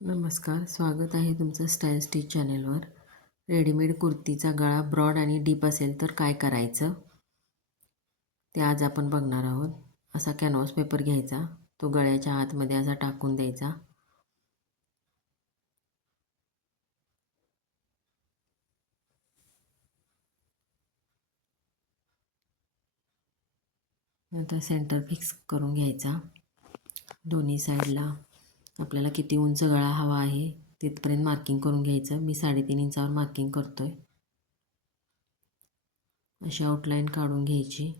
नमस्कार, स्वागत आहे तुमचं स्टाईल स्टिच चॅनलवर. रेडीमेड कुर्तीचा गळा ब्रॉड आणि डीप असेल तर काय करायचं ते आज आपण बघणार आहोत. असा कॅनव्हास पेपर घ्यायचा, तो गळ्याच्या आतमध्ये असा टाकून द्यायचा. नंतर सेंटर फिक्स करून घ्यायचा. दोन्ही साईडला आपल्याला किती उंच गळा हवा आहे तिथपर्यंत मार्किंग करून घ्यायचं. मी 3.5 इंचावर मार्किंग करतोय. अशी आउटलाईन काढून घ्यायची.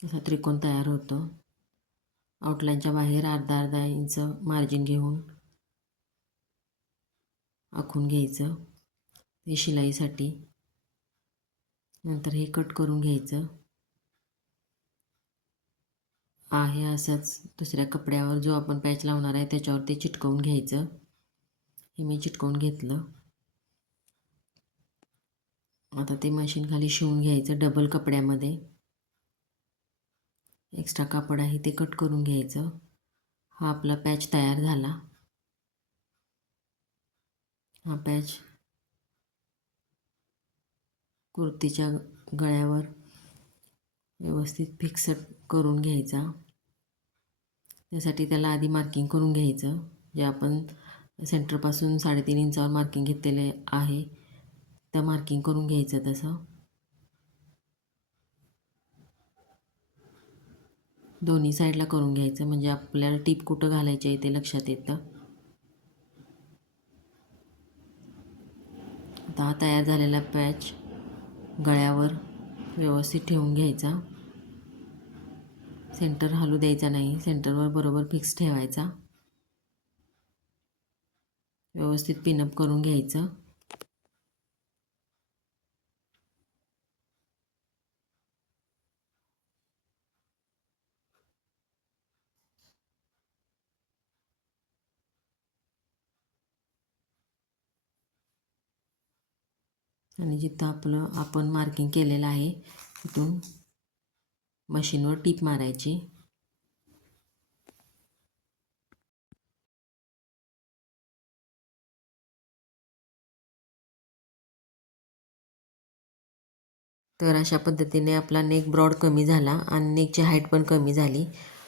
असा त्रिकोण तयार होतो. आउटलाईनच्या बाहेर अर्धा इंच मार्जिन घेऊन आखून घ्यायचं ते शिलाईसाठी. नंतर हे कट करून घ्यायचं. आहे असंच दुसऱ्या कपड्यावर जो आपण पॅच लावणार आहे त्याच्यावर ते चिटकवून घ्यायचं. हे मी चिटकवून घेतलं. आता ते मशीन खाली शिवून घ्यायचं. डबल कपड्यामध्ये एक्स्ट्रा कापड आहे ते कट करून घ्यायचं. हा आपला पॅच तयार झाला. हा पॅच कुर्तीच्या गळ्यावर व्यवस्थित फिक्स करून घ्यायचा. त्यासाठी त्याला आधी मार्किंग करून घ्यायचं. जे आपण सेंटरपासून 3.5 इंचावर मार्किंग घेतलेले आहे त्या मार्किंग करून घ्यायचं. तसं दोन्ही साईडला करून घ्यायचं म्हणजे आपल्याला टीप कुठं घालायची आहे ते लक्षात येतं. आता हा तयार झालेला पॅच गळ्यावर व्यवस्थित ठेवून घ्यायचा. सेंटर हलू द्यायचा नाही. सेंटरवर बरोबर फिक्स ठेवायचा. व्यवस्थित पिनअप करून घ्यायचं. आणि जिथं आपण मार्किंग केलेलं आहे तिथून मशीनवर टीप मारायची. तर अशा पद्धतीने आपला नेक ब्रॉड कमी झाला आणि नेकची हाईट पण कमी झाली.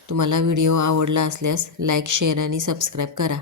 तुम्हाला व्हिडिओ आवडला असल्यास लाईक, शेअर आणि सबस्क्राईब करा.